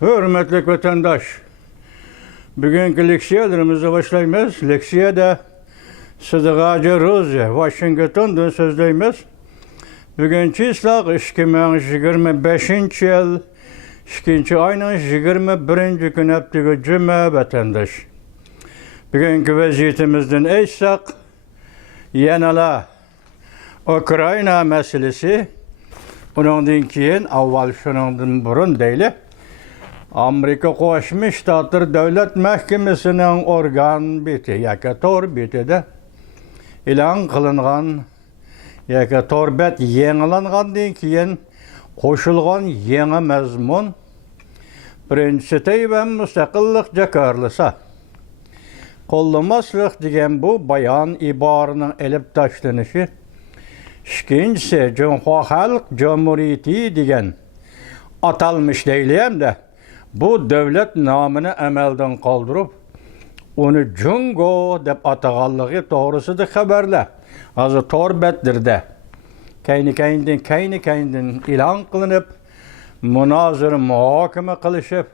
Hürmetli vatandaş, bugünkü leksiyalarımızı başlayımız. Leksiyada Sıdıqacı Rozi, Washington'dan sözleyimiz. Bugünkü islaq 2025 yıl 2. ayının 21. gün heptigi cüme vatandaş. Bugünkü vaziyetimizden eysaq, yanala Ukrayna meselesi, onundan keyin avval şunundan burun deyli. Amerika Qo'shma Shtatlar Davlat Mahkamasining organ beti, yoki tor betida e'lon qilingan yoki tor bet yangilangandan keyin qo'shilgan yangi mazmun birinchi Tayvan mustaqillik jakarlasa qo'llamaslik degan bu bayon iborining ilib tashlanishi, ikkinchisi Jumhur Xalq Jumhuriyati degan atalmış deyildi. Bu devlet namını amaldan qoldirib, onu Jungo deb atağanlığı doğrusudur haberler. Hazır torbetdirde. Kayni-kaynidan ilan kılınıp, münazır muhakeme kılışıp,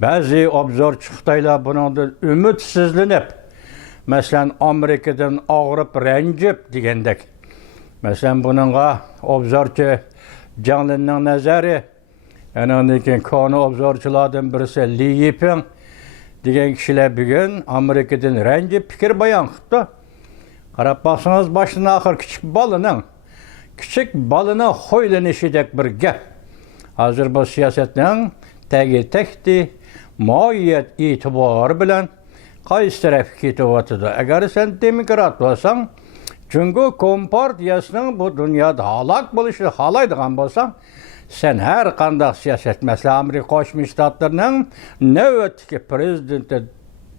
bazı obzorchiqtaylar bundan ümitsizlenip, mesela Amerikadan ağırıp rencip degandek. Mesela bununla obzorchi Janlinning nazari, ondan konu obzorchilardan birisi Li Yiping degan kishilar bugun Amerikadan rencib fikr bayon qildi. Qarab baksanız başdan axir kichik balining xo'ylanishidek bir gap. Hozir bu siyosatning tagi mohiyat e'tibori bilan qaysi tarafga ketyapti? Agar sen demokrat bo'lsang, Jungo Kompartiyasining bu dunyoda halok bo'lishini xohlaydigan bo'lsang, sen her qanday siyosat, mesela Amerika Qo'shma Shtatlarining navbatdagi prezidenti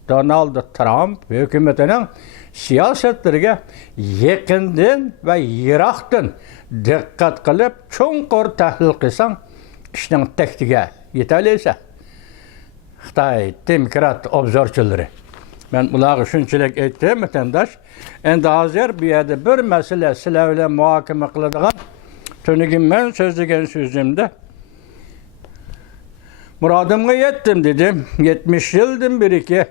Donald Trump hukumatining siyosatlariga yaqindan va yiroqdan diqqat qilib, chunqur tahlil qilsang, ishning taktiga yetalaysan. Xitoy demokrat obzorchilari. Ben ularga shunchalik aytdim, vatandosh. Endi hozir bu yerda bir masala sizlar bilan muhokama qiladigan Tönügün ben sözlügen sözümde muradımga yettim dedim. 70 yıldım bir iki.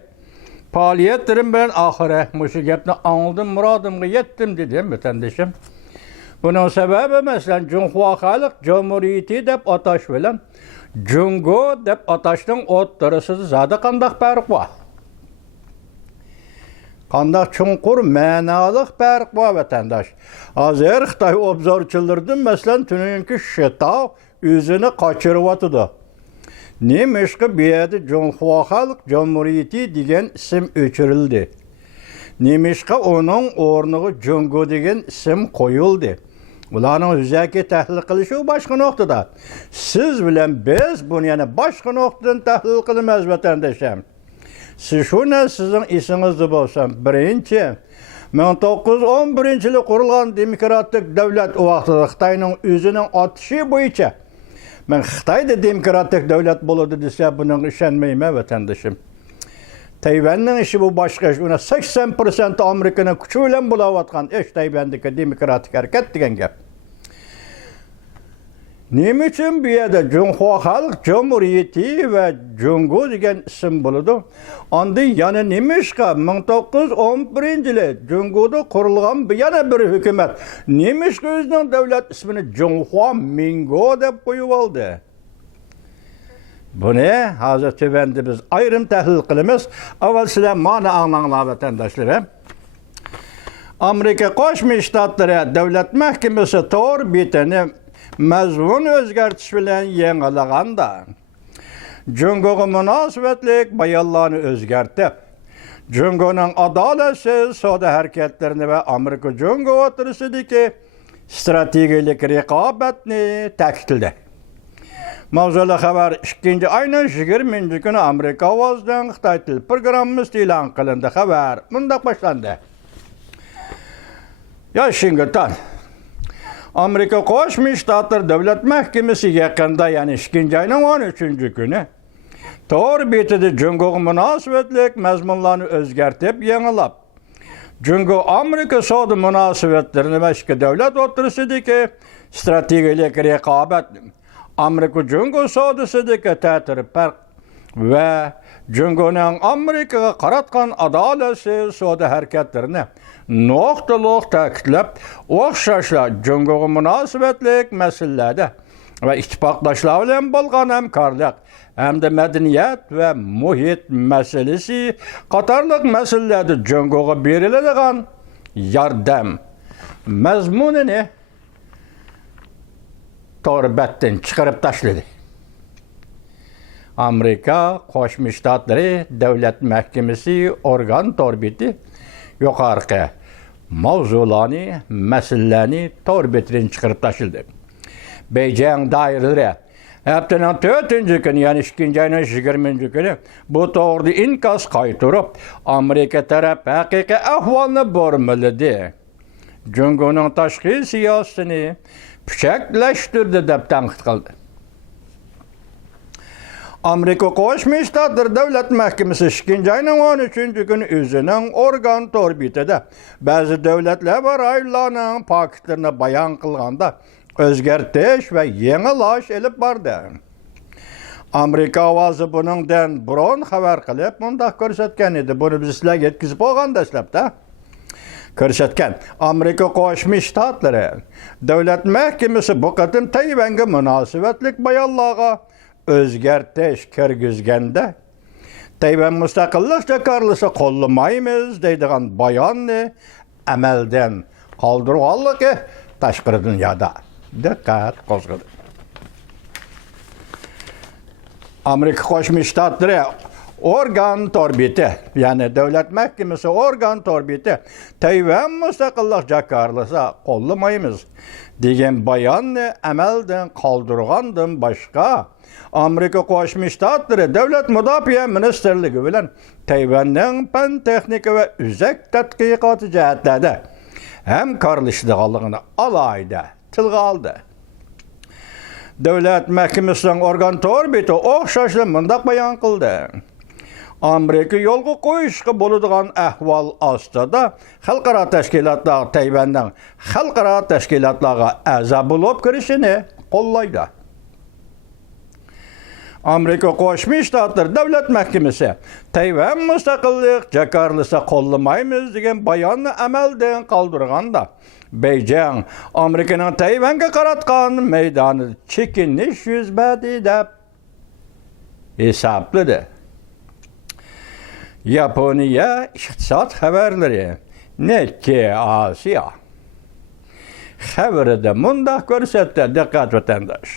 Faaliyetlerim ben ahire. Muşu gepni anladım, muradımga yettim dedim vatandaşım. Bunun sebebi mesela Jumhur Xalq Jumhuriyati deb ataş bilen Jungo deb ataşning o'rtasida zada qandaq farq bor. Qandaq chunqur ma'noliq farq bor vatandosh. Hozir Xitoy obzorchilardan masalan tunki Shitov o'zini qochiryapti. Nemishqa bu yerda Jumhur Xalq Jumhuriyati degan ism o'chirildi. Nemishqa uning o'rniga Jungo degan ism qo'yildi. Ularning o'zaki tahlil qilishi boshqa nuqtada. Siz bilan biz buni yana boshqa nuqtadan tahlil qilamiz vatandoshim. Siz şuna sizin isinizde bolsam, birinci, 1911 yılı kurulan demokratik devlet o vaxtıda Xitayning özünün atışı boyunca, ben Xitayda demokratik devlet buludu dese bunun işenmeyime vatandaşım. Tayvan'ın işi bu başka iş. Ona 80% Amerika'nın küçüğüyle bulavatkan iş Tayvan'daki demokratik hareket degen gap. Nima uchun bu yerda Jumhur Xalq Jumhuriyati va Jungo degan ism bo'ladi? Onda yana nemishqa 1911-yili Jungoda qurilgan yana bir hukumat nemishqa o'zining davlat ismini Jumhur Mingo deb qo'yib oldi. Buni hozir tövəndə biz ayrım tahlil qilamiz. Avval sizlar mana anlanglar vatandoshlar. Amerika Qo'shma Shtatlari Davlat Mahkamasi tor betini mazmun o'zgartish bilan yangilaganda Jungoga munosabatlik bayonlarni o'zgartib, Jungoning adolatsiz savdo harakatlarini va Amerika Jungo o'rtasidagi strategik raqobatni ta'kidladi. Mavzuli xabar 2 ayning 20 kuni Amerika ovozidan Xitoy til programmasi e'lon qilindi. Xabar bunday boshlandi. Washington Amerika Qo'shma Shtatlar Davlat Mahkamasi yaqinda, ya'ni 2 ayning 13 kuni tor betida Jungoga munosabatlik mazmunlarni o'zgartib, yangilab, Jungo Amerika savdo munosabatlarini va ikki davlat o'rtasidagi strategik raqobat Amerika Jungo savdosidagi ta'sir farq va Jungoning Amerikaga qaratgan adolatsiz savdo harakatlarini nuqtaliq ta'kidlab, o'xshashlar Jungoga munosabatlik masalalarda va ittifoqdoshlar bilan bo'lgan hamkorlik hamda madaniyat va muhit masalasi qatorliq masalalarda Jungoga beriladigan yordam mazmunini torbatdan chiqarib tashladi. Amerika Qo'shma Shtatlari Davlat Mahkamasi organ torbiti yuqorqi mavzularni, masalalarni torbetidan chiqarib tashladi. Beijing doiralari haftaning 4-kuni, ya'ni 2-ayning 20-kuni bu to'g'rida inkos qaytarib, Amerika taraf haqiqiy ahvolni bormiladi. Jungoning tashqi siyosatini puchaklashtirdi deb tanqid qildi. Amerika Qo'shma Shtatlar Davlat Mahkamasi 2-ayning 13-kuni o'zining organ torbitida ba'zi davlatlar va rayonlarning faktlarini bayon qilganda o'zgartish va yangilash elib bordi. Amerika ovozi buningdan burun xabar qilib, mundaq ko'rsatgan edi. Buni biz sizlarga yetkazib qo'ygan dastlabda. Ko'rsatgan. Amerika Qo'shma Shtatlari Davlat Mahkamasi bu qatim Tayvanga munosabatlik bayonlarga o'zgartish kirgizganda Tayvan mustaqillik jakarlisi qo'llamaymiz deydigan bayonni amaldan qoldirganligi tashqi dunyoda diqqat qo'zg'adi. Amerika Qo'shma Shtatlari organ torbiti, ya'ni Davlat Mahkamasi organ torbiti Tayvan mustaqillik jakarlisi qo'llamaymiz degan bayonni amaldan qoldirgandan boshqa Amerika Qo'shma Shtatlari Davlat Mudofaa Ministerligi bilan Tayvanning fan texnika va uzak tadqiqoti jihatlarida hamkorlashadiganligini alohida tilga oldi. Davlat Mahkamasining organ torbiti o'xshashli mundaq bayon qildi. Amerika yo'lga qo'yishga bo'ladigan ahvol ostida xalqaro tashkilotlar Tayvanning xalqaro tashkilotlarga a'zo bo'lib kirishini qo'llaydi. Amerika Qo'shma Shtatlar Davlat Mahkamasi Tayvan mustaqillik jakarlisi qo'llamaymiz degan bayonni amaldan qoldirganda Beijing Amerikaning Tayvanga qaratgan maydoni chekinish yuz berdi deb hisobladi. Yaponiya iqtisod xabarlari Nikkei Asia xabarida mundaq ko'rsatdi, diqqat vatandosh.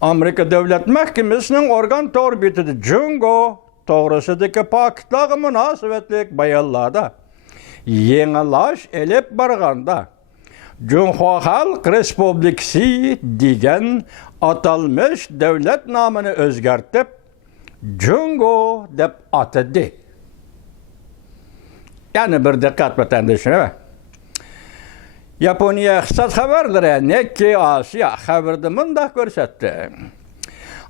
Amerika Davlat Mahkamasining organ torbitida Jungo to'g'risidagi faktlarga munosabatlik bayonlarda yangilash elib borganda Junxo Xalq Respublikasi degan atalmish davlat nomini o'zgartib Jungo deb atadi. Ya'ni bir diqqat vatandoshlar. Yaponiya iqtisod xabarlari Nikkei Asia xabarida mundaq ko'rsatdi.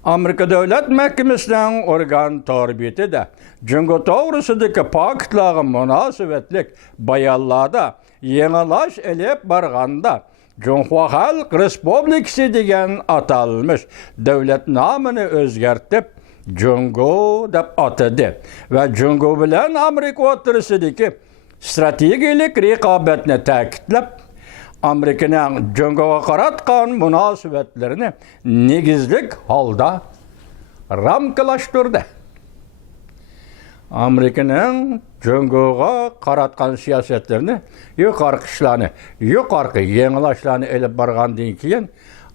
Amerika Davlat Mahkamasining organ torbitida Jungo to'g'risidagi faktlarga munosabatlik bayonlarda yangilash elib borganda Junxo Xalq Respublikasi degan atalmish davlat nomini o'zgartib Jungo deb atadi va Jungo bilan Amerika o'rtasidagi strategik raqobatni ta'kidlab, Amerikaning Jungoga qaratgan munosabatlarini negizlik holda ramkalashtirdi. Amerikaning Jungoga qaratgan siyosatlarini, yuqorqi yengilashlarni elib borgandan keyin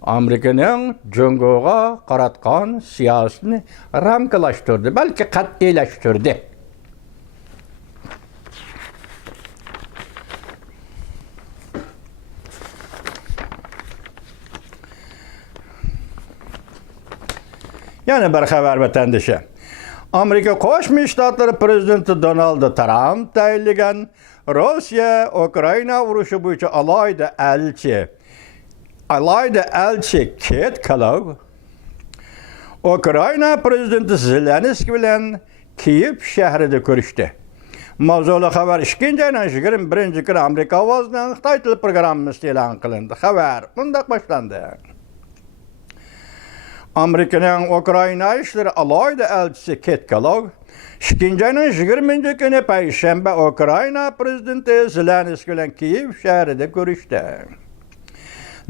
Amerikaning Jungoga qaratgan siyosatini ramkalashtirdi, balki qat'iylashtirdi. Yana bir xabar vatandoshi. Amerika Qo'shma Shtatlari prezidenti Donald Trump tayinlagan Rossiya-Ukraina urushi bo'yicha alayda elchi Kate Kellogg Ukraina prezidenti Zelenskiy bilan Kiyev shahrida ko'rishdi. Mavzuli xabar 2-ayning 21-kuni Amerika ovozining Xitoy tili programmasi e'lon qilindi. Xabar bunday boshlandi. Amerika'nın Ukrayna işleri alayda elçisi Kate Kellogg, 2 ayının 20. günü Perşembe Ukrayna prezidenti Zelenskiy bilen Kiyev şehrinde görüştü.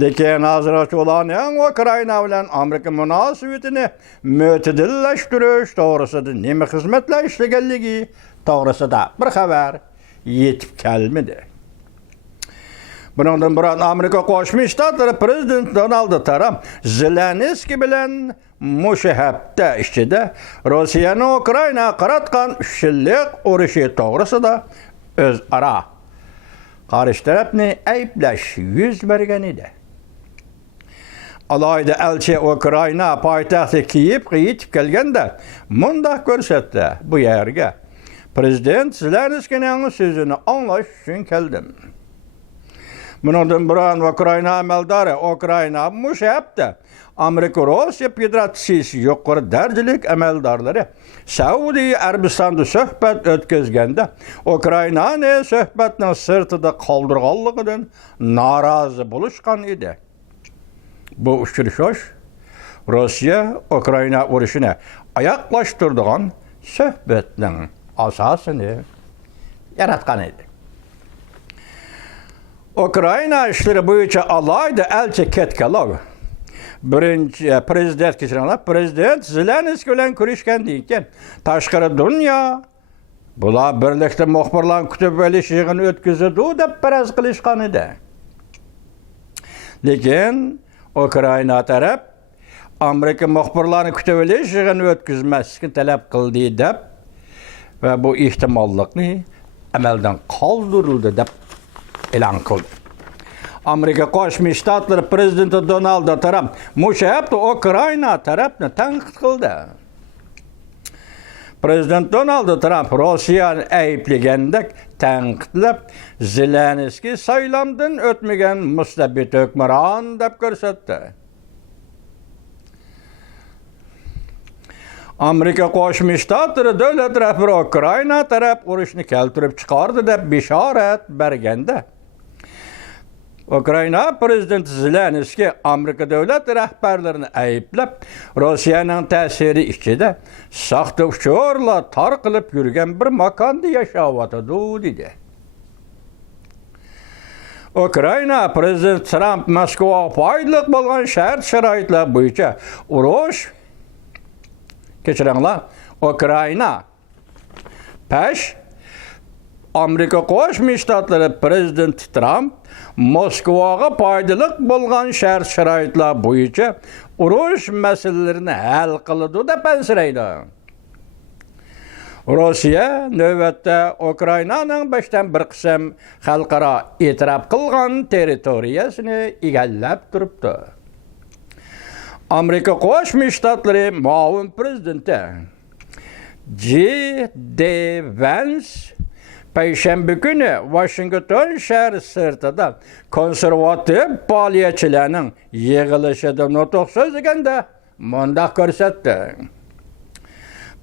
Lekin hazırlıklı olan Ukrayna bilen Amerika münasebetini mütedilleştiriş doğrusunda neme hizmetler işlegenligi doğrusunda bir haber yetip gelmedi. Bundan buran Amerika Qo'shma Shtatlari prezidenti Donald Trump Zelenskiy bilan mushahapda ichida Rossiyani Ukraina qaratgan 3 yillik urushi to'g'risida o'zaro qarshi tarafni ayblash yuz bergan edi. Alayda elchi Ukraina poytaxti Kiyevga yetib kelganda mundaq ko'rsatdi. Bu yerga prezident Zelenskiyning so'zini anglash uchun keldim. Bundan buran Ukrayna amaldori Ukrayna mushahapda Amerika Rossiya Federatsiyasi yuqori darajalik amaldorlari Saudiya Arabistonda suhbat o'tkazganda Ukrainani suhbatning sirtida qoldirganligidan norozi bo'lishgan edi. Bu uchrashuv Rossiya Ukraina urushini oyoqlashtiradigan suhbatning asosini yaratgan edi. Ukrayna işleri bo'yicha alayda elchi Kate Kellogg prezident Zelenskiy bilan ko'rishgandan keyin tashqari dunyo bular birlikda muxbirlarni kutib olish yig'ini o'tkazadi deb faraz qilishgan edi. Lekin Ukraina taraf Amerika muxbirlarni kutib olish yig'ini o'tkazmaslikni talab qildi deb va bu ehtimollikni amaldan qoldirildi deb e'lon qildi. Amerika Qo'shma Shtatlari prezidenti Donald Trump mushahapda Ukraina tarafni tanqid qildi. Prezident Donald Trump Rossiyani ayblagandek tanqidlab, Zelenskiy saylovdan o'tmagan mustabid hukmron deb ko'rsatdi. Amerika Qo'shma Shtatlari davlat rahbari Ukraina taraf urushni keltirib chiqardi deb bishorat berganda Ukraina prezidenti Zelenskiy Amerika davlat rahbarlarini ayblab, Rossiyaning ta'siri ichida soxta uchurlar tarqalib yurgan bir makonda yashayotdi dedi. Ukraina prezidenti Trump Moskva foydali bo'lgan shart-sharoitlar bo'yicha urush kechiringlar, Ukraina pesh Amerika Qo'shma Shtatlari prezidenti Trump Moskvaga foydali bo'lgan shart-sharoitlar bo'yicha urush masalalarini hal qiladi deb ansiraydi. Rossiya navbatda Ukrainaning 5dan 1 qism xalqaro e'tirof qilgan territoriyasini egallab turibdi. Amerika Qo'shma Shtatlari muavin prezidenti J.D. Vance Payshanba kuni Washington shahri sirtida konservativ faoliyatchilarning yig'ilishida nutq so'zlaganda mundaq ko'rsatdi.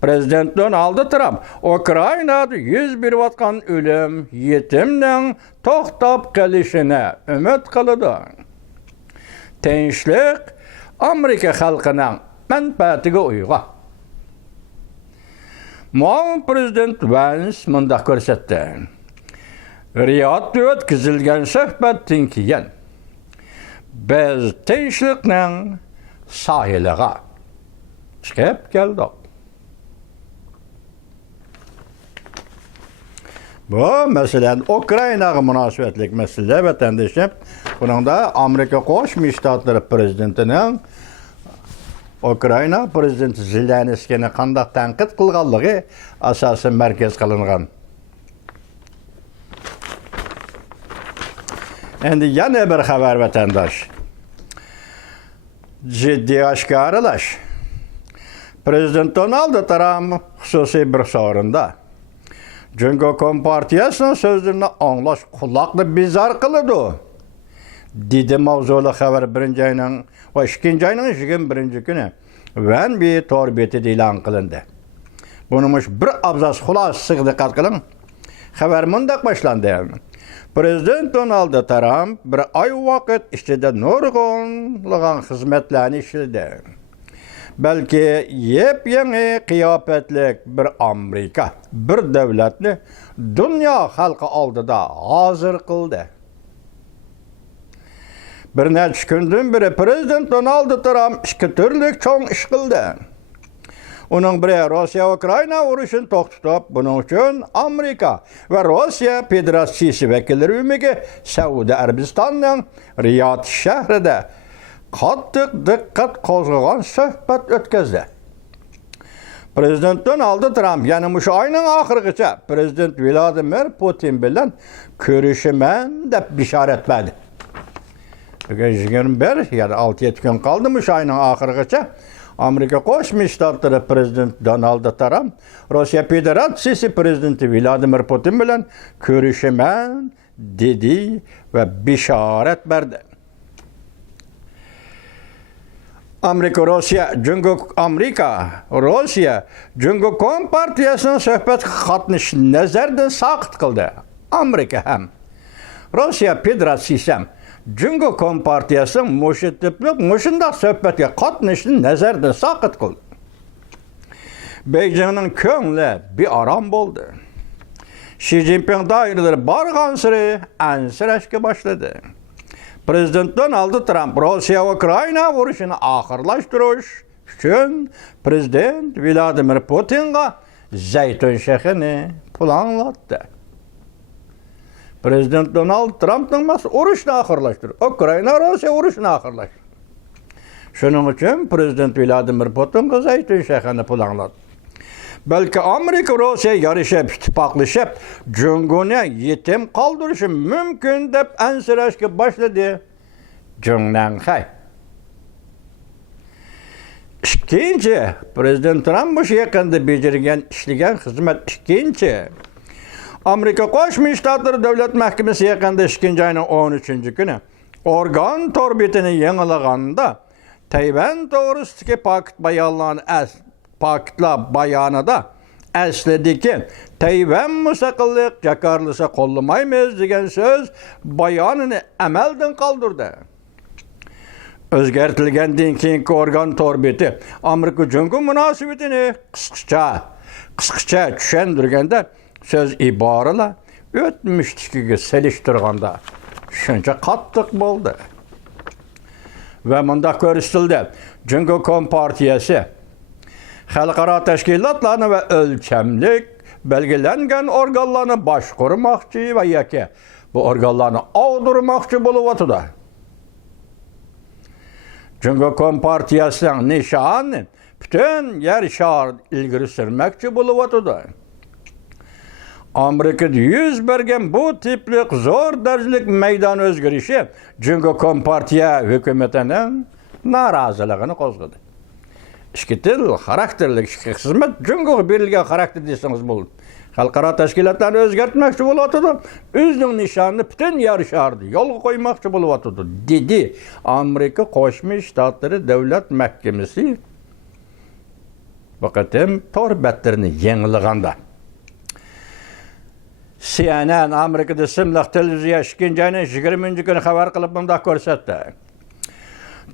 Prezident Donald Trump Ukrainada yuz berayotgan o'lim, yetimning to'xtab qolishini umid qiladi. Tinchlik Amerika xalqining manfaatiga uyg'un. Muavin prezident Vance mundaq ko'rsatdi. Riyodda o'tkazilgan suhbatdan keyin biz tinchlikning sohiliga chiqib keldik. Bu masalan Ukrainaga munosabatlik masala vatandoshlar. Buningda Amerika Qo'shma Shtatlari prezidentining Ukraina prezidenti Zelenskiyni qanday tanqid qilganligi asosan markaz qilingan. Endi yana bir xabar vatandosh. Jiddiy oshkorlash. Prezident Donald Trump xususiy bir so'rinda Jungo Kompartiyasining so'zlarini anglash quloqni bezor qiladi. Dedi mavzuli xabar 1-ayning va 2-ayning 21-kuni Vanbi torbetida e'lon qilindi. Bunimiz bir abzas xulosasiga diqqat qiling. Xabar mundaq boshlandi. Prezident Donald Trump bir oy vaqt ichida nurg'unlagan xizmatlarni ishladi. balki yep-yangi qiyofetlik bir Amerika, bir davlatni dunyo xalqi oldida hozir qildi. Bir necha kundan beri Prezident Donald Trump ikki turli cho'ng ish qildi. Uning biri Rossiya-Ukraina urushini to'xtatib, buning uchun Amerika va Rossiya Federatsiyasi vakillari umiga Saudiya Arabistonining Riyod shahrida qattiq diqqat qo'zg'agan suhbat o'tkazdi. Prezident Donald Trump yana shu oyning oxirigacha Prezident Vladimir Putin bilan ko'rishaman deb bishorat berdi. Bugun 21 ya da 6-7 kun qoldi shu oyning oxirigacha Amerika Qo'shma Shtatlari Prezident Donald Trump Rossiya Federatsiyasi Prezidenti Vladimir Putin bilan ko'rishaman dedi va bishorat berdi. Amerika Rossiya Jungo Kompartiyasining suhbatga qatnashishini nazardan saqit qildi. Amerika ham Rossiya Federatsiyasi ham Jungo Kompartiyasining mushundaq suhbatga qatnashishini nazardan saqit qildi. Beijingning ko'ngli bearam bo'ldi. Xi Jinping doiralari borgan sari ansirashga boshladi. Prezident Donald Trump Rossiya va Ukraina urushini oxirlashtirish uchun Prezident Vladimir Putinga zaytun shahini planlatdi. Prezident Donald Trumpning urushni oxirlashtirish, Ukraina Rossiya urushini oxirlashtirish. Shuning uchun Prezident Vladimir Putinga zaytun shahini planlatdi. Balki Amerika Rossiya yarışıp, ittifaqlashib, Jungoni yetim qoldirishi mumkin deb ansirashga boshladi. Jungnanxay. Ikkinchi, Prezident Trump bu yaqinda ishlagan xizmat ikkinchi. Amerika Qo'shma Shtatlari Davlat Mahkamasi yaqinda 2-oyning 13-kuni organ torbitini yangilaganda Tayvan to'g'risidagi paketlar bayonida aslediki Tayvan mustaqillik jakarlasa qo'llamaymiz degan so'z bayonini amaldan qoldirdi. O'zgartirilgandan keyingi organ torbiti Amerika Jungo munosabatini qisqacha tushuntirganda söz iboralar o'tmishdagiga selishtirganda shuncha qattiq bo'ldi. Va bunda ko'rsatildi. Jungo Kompartiyasi xalqaro tashkilotlarni va o'lchamlik belgilangan organlarni boshqarmoqchi va yoki bu organlarni og'dirmoqchi bo'lyapti. Jungo Kompartiyasining nishoni butun yer shar ilgari surmoqchi bo'lyapti. Amerikada yuz bergan bu tiplik zo'r darajalik maydon o'zgarishi Jungo Kompartiya hukumatining noroziligini qo'zg'adi. Ishki til, xarakterlik ishki xizmat Jungoga berilgan xarakter desangiz bo'ladi. Xalqaro tashkilotlarni o'zgartmoqchi bo'lyapti, o'zining nishonini butun yer sharda yo'lga qo'ymoqchi bo'lyapti, dedi Amerika Qo'shma Shtatlari Davlat Mahkamasi vaqtim torbatlarini yangilaganda. CNN Amerikada simliq televiziya 2-oyning 20-kuni xabar qilib bunda ko'rsatdi.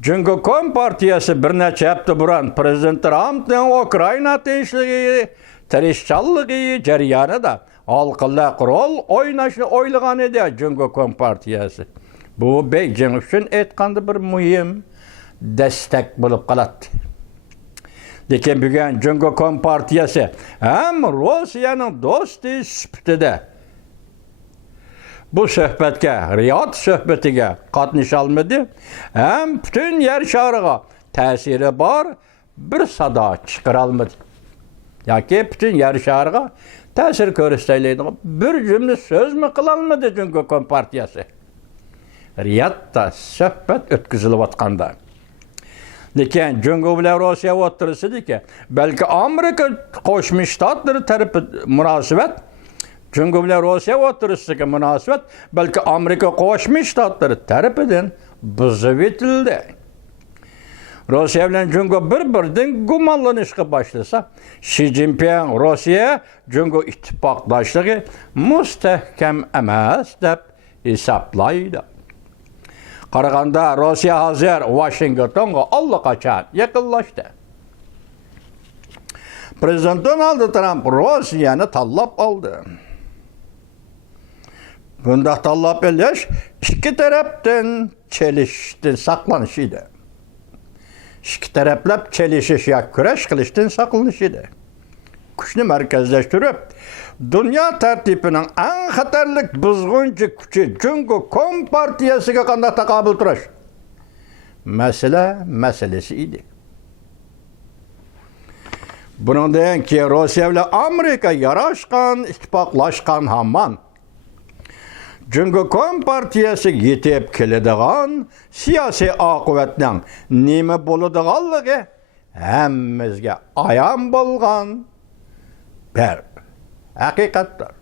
Jungo Kompartiyasi bir necha hafta burun Prezident Trumpning Ukraina tirishchanligi jarayonida halqilla rol o'ynashni o'ylagan edi Jungo Kompartiyasi. Bu Beijing uchun aytganda bir muhim destek bo'lib qoladi. Lekin bugun Jungo Kompartiyasi ham Rossiyaning do'sti sifatida bu suhbatga, Riyod suhbatiga qatnasha olmadi, ham butun yer shariga ta'siri bor bir sado chiqara olmadi. Yoki butun yer shariga ta'sir ko'rsatadigan bir jumla so'zmi qila olmadi Jungo Kompartiyasi. Riyodda suhbat o'tkazilayotganda. Lekin Jungo bilan Rossiya o'rtasidagi balki Amerika Qo'shma Shtatlari tarafi munosabat Jungo bilan Rossiya o'rtasidagi munosabat balki Amerika Qo'shma Shtatlari tarafidan buzib etildi. Rossiya bilan Jungo bir-biridan gumonlanishga boshlasa, Xi Jinping Rossiya Jungo ittifoqdoshligi mustahkam emas deb hisoblaydi. Qaraganda Rossiya hozir Washingtonga allaqachon yaqinlashdi. Prezident Donald Trump Rossiyani tanlab oldi. Bunda tanlab elish ikki tarafdan chelishishdan saqlanish edi. İki taraflab chelishish yoki kurash qilishdan saqlanish edi. Kuchni markazlashtirib, dunyo tartibining eng xatarlik buzg'unchi kuchi Jungo Kompartiyasiga qanday taqobil turish masalasi edi. Bundan keyin Rossiya bilan Amerika yarashgan, ittifoqlashgan hamon Jungo Kompartiyasiga yetib keladigan siyosiy oqibatning nima bo'ladiganligi hammamizga ayon bo'lgan bir haqiqatdir.